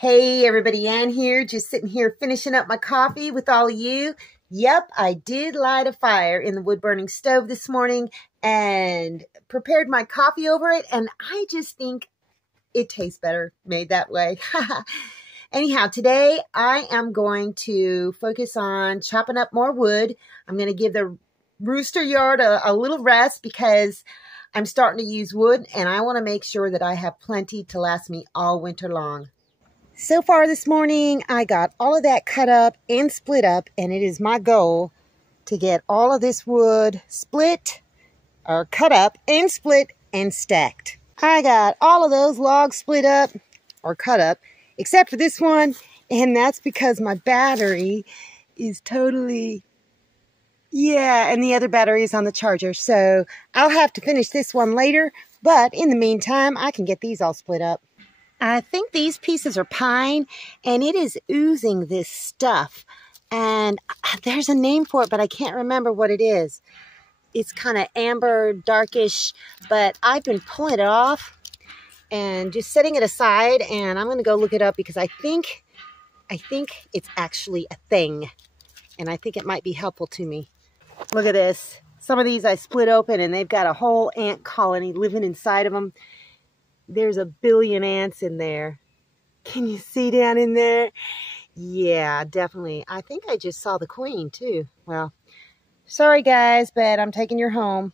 Hey everybody, Ann here, just sitting here finishing up my coffee with all of you. Yep, I did light a fire in the wood-burning stove this morning and prepared my coffee over it, and I just think it tastes better made that way. Anyhow, today I am going to focus on chopping up more wood. I'm going to give the rooster yard a little rest because I'm starting to use wood, and I want to make sure that I have plenty to last me all winter long. So far this morning, I got all of that cut up and split up, and it is my goal to get all of this wood split, or cut up and split and stacked. I got all of those logs split up or cut up, except for this one, and that's because my battery is totally, and the other battery is on the charger, so I'll have to finish this one later, but in the meantime, I can get these all split up. I think these pieces are pine, and it is oozing this stuff. And there's a name for it, but I can't remember what it is. It's kind of amber, darkish, but I've been pulling it off and just setting it aside, and I'm going to go look it up because I think it's actually a thing, and I think it might be helpful to me. Look at this. Some of these I split open, and they've got a whole ant colony living inside of them. There's a billion ants in there. Can you see down in there? Yeah, definitely. I think I just saw the queen too. Well, sorry guys, but I'm taking you home.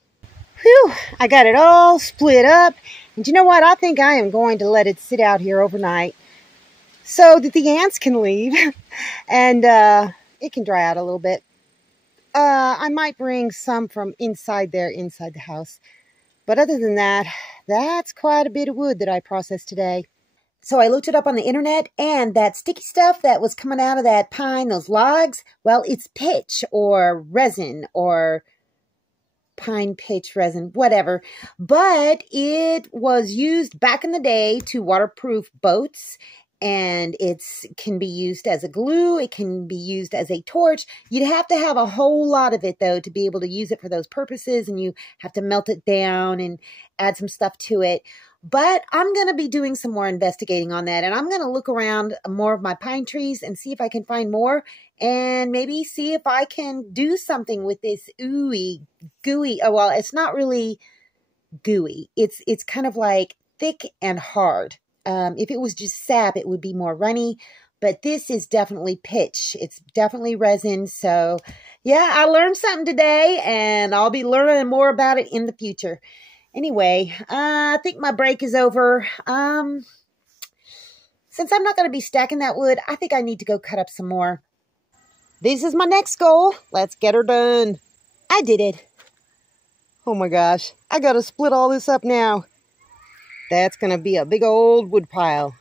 Whew, I got it all split up. And you know what? I think I am going to let it sit out here overnight so that the ants can leave and it can dry out a little bit. I might bring some from inside the house. But other than that, that's quite a bit of wood that I processed today. So I looked it up on the internet, and that sticky stuff that was coming out of that pine, those logs, well, it's pitch or resin or pine pitch resin, whatever. But it was used back in the day to waterproof boats, and it can be used as a glue. It can be used as a torch. You'd have to have a whole lot of it, though, to be able to use it for those purposes, and you have to melt it down and add some stuff to it. But I'm going to be doing some more investigating on that, and I'm going to look around more of my pine trees and see if I can find more, and maybe see if I can do something with this gooey, oh, well, it's not really gooey. It's kind of like thick and hard. If it was just sap, it would be more runny, but this is definitely pitch. It's definitely resin. So yeah, I learned something today, and I'll be learning more about it in the future. Anyway, I think my break is over. Since I'm not going to be stacking that wood, I think I need to go cut up some more. This is my next goal. Let's get her done. I did it. Oh my gosh, I got to split all this up now. That's going to be a big old wood pile.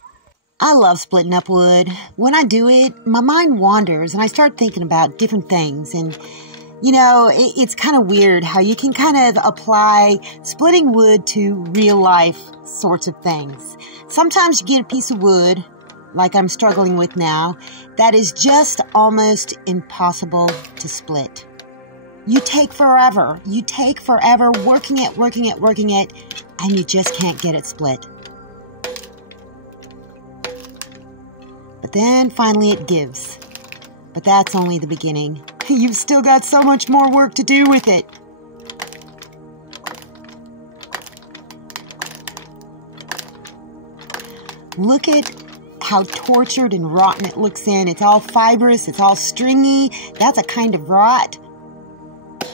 I love splitting up wood. When I do it, my mind wanders and I start thinking about different things. And, you know, it's kind of weird how you can kind of apply splitting wood to real life sorts of things. Sometimes you get a piece of wood, like I'm struggling with now, that is just almost impossible to split. You take forever. You take forever working it, and you just can't get it split. But then finally it gives. But that's only the beginning. You've still got so much more work to do with it. Look at how tortured and rotten it looks in. It's all fibrous, it's all stringy. That's a kind of rot.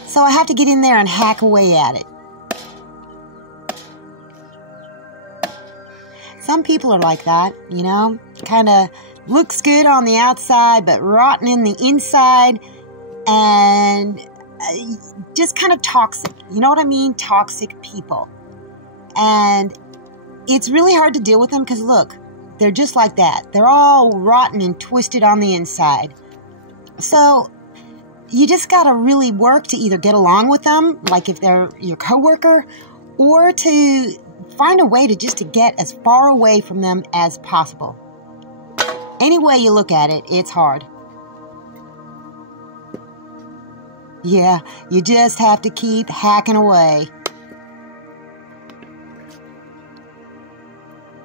So I have to get in there and hack away at it. Some people are like that, you know, kind of looks good on the outside, but rotten in the inside, and just kind of toxic. You know what I mean? Toxic people. And it's really hard to deal with them because, look, they're just like that. They're all rotten and twisted on the inside. So you just got to really work to either get along with them, like if they're your coworker, or to find a way to get as far away from them as possible. Any way you look at it, it's hard. Yeah, you just have to keep hacking away.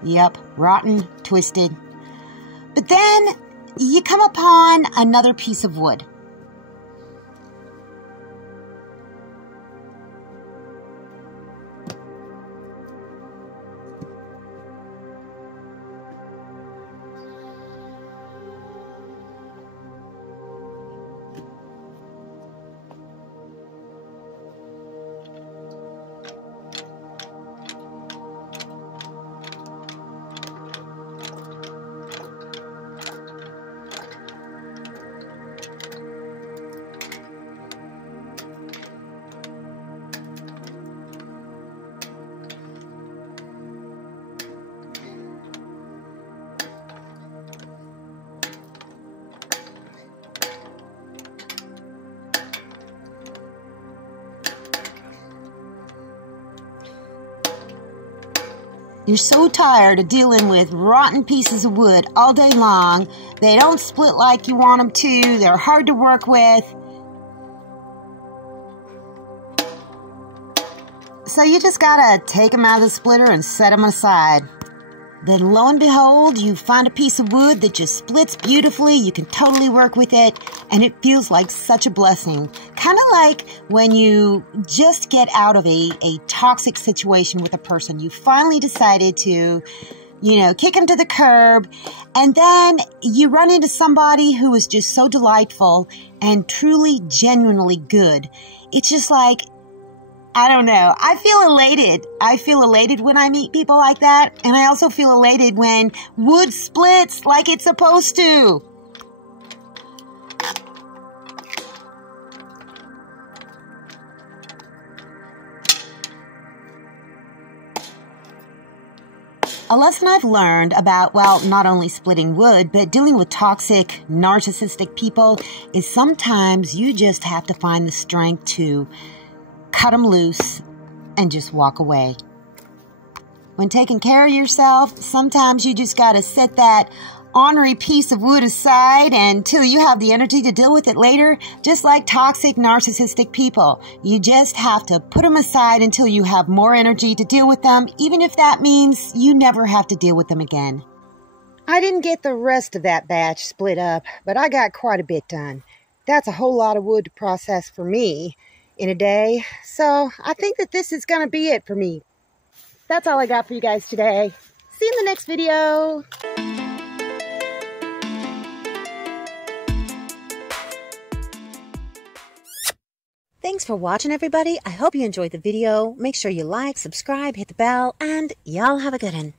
Yep, rotten, twisted. But then you come upon another piece of wood. You're so tired of dealing with rotten pieces of wood all day long. They don't split like you want them to. They're hard to work with. So you just gotta take them out of the splitter and set them aside. Then lo and behold, you find a piece of wood that just splits beautifully. You can totally work with it, and it feels like such a blessing. Kind of like when you just get out of a toxic situation with a person. You finally decided to, kick them to the curb, and then you run into somebody who is just so delightful and truly, genuinely good. It's just like, I don't know. I feel elated. I feel elated when I meet people like that. And I also feel elated when wood splits like it's supposed to. A lesson I've learned about, not only splitting wood, but dealing with toxic, narcissistic people is sometimes you just have to find the strength to cut them loose and just walk away. When taking care of yourself, sometimes you just got to set that ornery piece of wood aside until you have the energy to deal with it later, just like toxic, narcissistic people. You just have to put them aside until you have more energy to deal with them, even if that means you never have to deal with them again. I didn't get the rest of that batch split up, but I got quite a bit done. That's a whole lot of wood to process for me in a day. So I think that this is going to be it for me. That's all I got for you guys today. See you in the next video. Thanks for watching, everybody. I hope you enjoyed the video. Make sure you like, subscribe, hit the bell, and y'all have a good one.